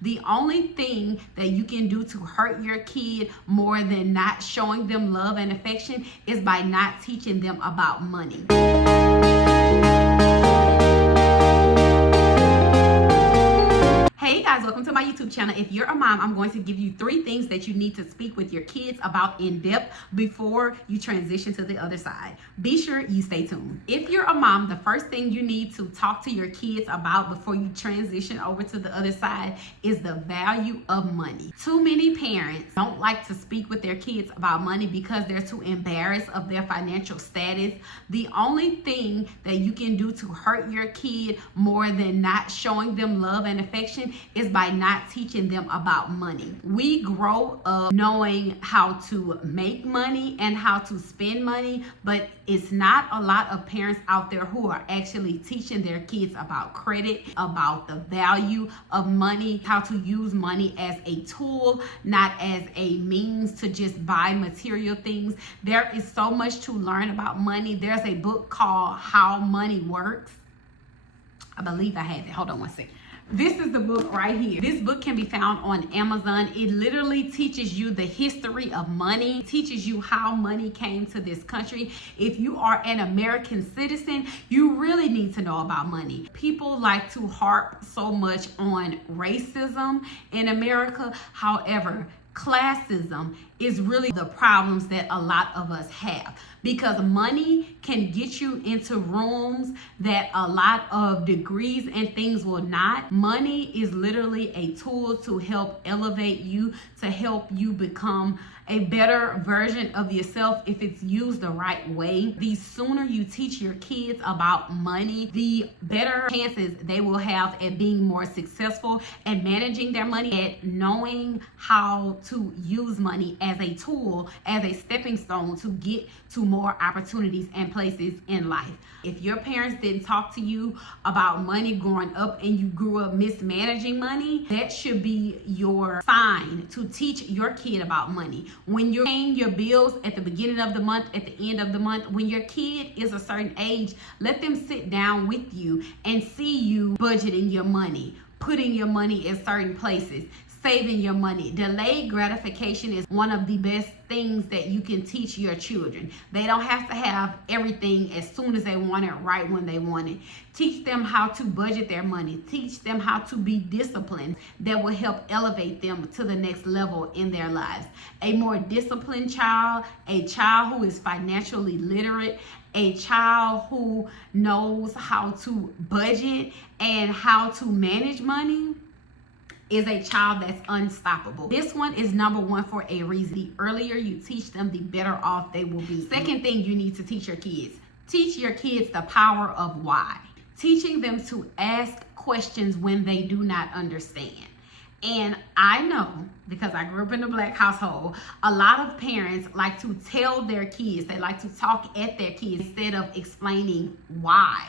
The only thing that you can do to hurt your kid more than not showing them love and affection is by not teaching them about money. Hey guys, welcome to my YouTube channel. If you're a mom, I'm going to give you 3 things that you need to speak with your kids about in depth before you transition to the other side. Be sure you stay tuned. If you're a mom, the first thing you need to talk to your kids about before you transition over to the other side is the value of money. Too many parents don't like to speak with their kids about money because they're too embarrassed of their financial status. The only thing that you can do to hurt your kid more than not showing them love and affection is by not teaching them about money. We grow up knowing how to make money and how to spend money, but it's not a lot of parents out there who are actually teaching their kids about credit, about the value of money, how to use money as a tool, not as a means to just buy material things. There is so much to learn about money. There's a book called How Money Works. I believe I had it. Hold on one second. This is the book right here. This book can be found on Amazon. It literally teaches you the history of money, teaches you how money came to this country. If you are an American citizen, you really need to know about money. People like to harp so much on racism in America. However, classism is really the problems that a lot of us have, because money can get you into rooms that a lot of degrees and things will not. Money is literally a tool to help elevate you, to help you become a better version of yourself if it's used the right way. The sooner you teach your kids about money, the better chances they will have at being more successful and managing their money, at knowing how to use money as a tool, as a stepping stone to get to more opportunities and places in life. If your parents didn't talk to you about money growing up and you grew up mismanaging money, that should be your sign to teach your kid about money. When you're paying your bills at the beginning of the month, at the end of the month, when your kid is a certain age, let them sit down with you and see you budgeting your money, putting your money in certain places, saving your money. Delayed gratification is one of the best things that you can teach your children. They don't have to have everything as soon as they want it, right when they want it. Teach them how to budget their money. Teach them how to be disciplined. That will help elevate them to the next level in their lives. A more disciplined child, a child who is financially literate, a child who knows how to budget and how to manage money, is a child that's unstoppable. This one is number 1 for a reason. The earlier you teach them, the better off they will be. Second thing you need to teach your kids. Teach your kids the power of why. Teaching them to ask questions when they do not understand. And I know, because I grew up in a Black household, a lot of parents like to tell their kids, they like to talk at their kids instead of explaining why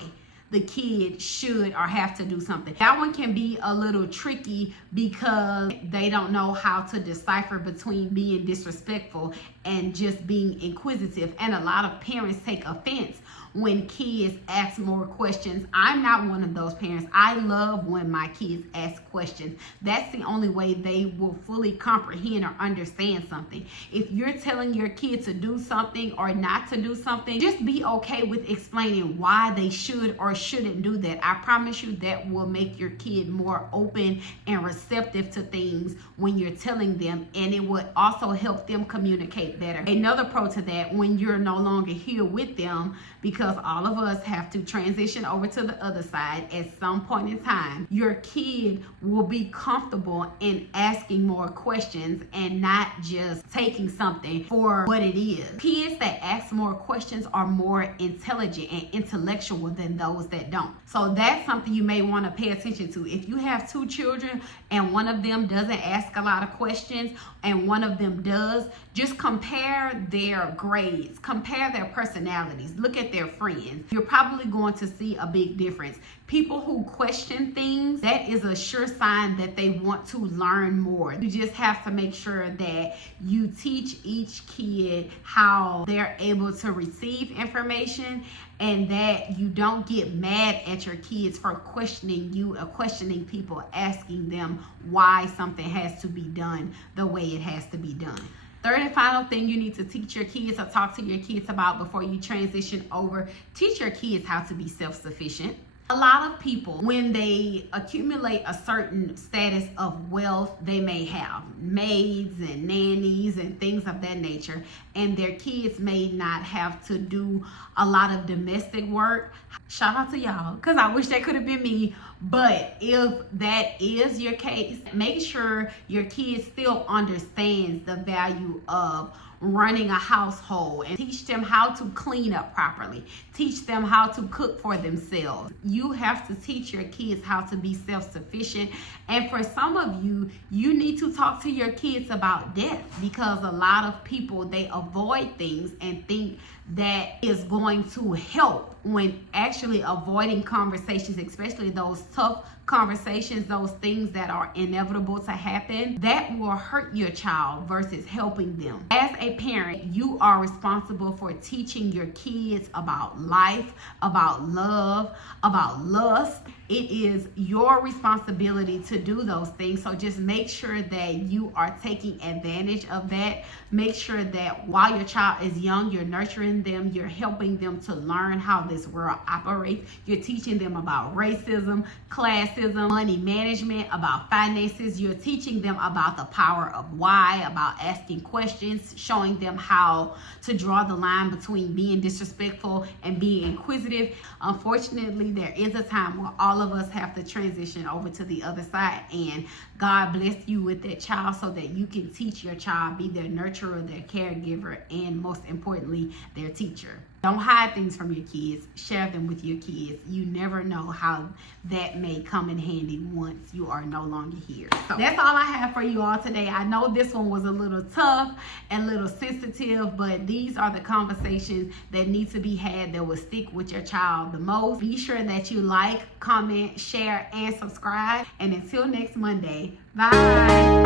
the kid should or have to do something. That one can be a little tricky because they don't know how to decipher between being disrespectful and just being inquisitive. And a lot of parents take offense when kids ask more questions. I'm not one of those parents. I love when my kids ask questions. That's the only way they will fully comprehend or understand something. If you're telling your kid to do something or not to do something, just be okay with explaining why they should or shouldn't do that. I promise you that will make your kid more open and receptive to things when you're telling them, and it would also help them communicate better. Another pro to that, when you're no longer here with them, because all of us have to transition over to the other side at some point in time, your kid will be comfortable in asking more questions and not just taking something for what it is. Kids that ask more questions are more intelligent and intellectual than those that don't. So that's something you may want to pay attention to. If you have 2 children and one of them doesn't ask a lot of questions and one of them does, just compare their grades, compare their personalities, look at their friends. You're probably going to see a big difference. People who question things, that is a sure sign that they want to learn more. You just have to make sure that you teach each kid how they're able to receive information, and that you don't get mad at your kids for questioning you or questioning people, asking them why something has to be done the way it has to be done. Third and final thing you need to teach your kids or talk to your kids about before you transition over, teach your kids how to be self-sufficient. A lot of people, when they accumulate a certain status of wealth, they may have maids and nannies and things of that nature, and their kids may not have to do a lot of domestic work. Shout out to y'all, because I wish that could have been me. But if that is your case, make sure your kid still understands the value of running a household, and teach them how to clean up properly, teach them how to cook for themselves. You have to teach your kids how to be self-sufficient. And for some of you, you need to talk to your kids about death, because a lot of people, they avoid things and think that is going to help, when actually avoiding conversations, especially those tough conversations, those things that are inevitable to happen, that will hurt your child versus helping them. As a parent, you are responsible for teaching your kids about life, about love, about lust. It is your responsibility to do those things. So just make sure that you are taking advantage of that. Make sure that while your child is young, you're nurturing them, you're helping them to learn how this world operates. You're teaching them about racism, classism, money management, about finances. You're teaching them about the power of why, about asking questions, showing them how to draw the line between being disrespectful and being inquisitive. Unfortunately, there is a time where all of us have to transition over to the other side, and God bless you with that child so that you can teach your child, be their nurturer, their caregiver, and most importantly, their teacher. Don't hide things from your kids. Share them with your kids. You never know how that may come in handy once you are no longer here. So that's all I have for you all today. I know this one was a little tough and a little sensitive, but these are the conversations that need to be had that will stick with your child the most. Be sure that you like, comment, share, and subscribe. And until next Monday, bye.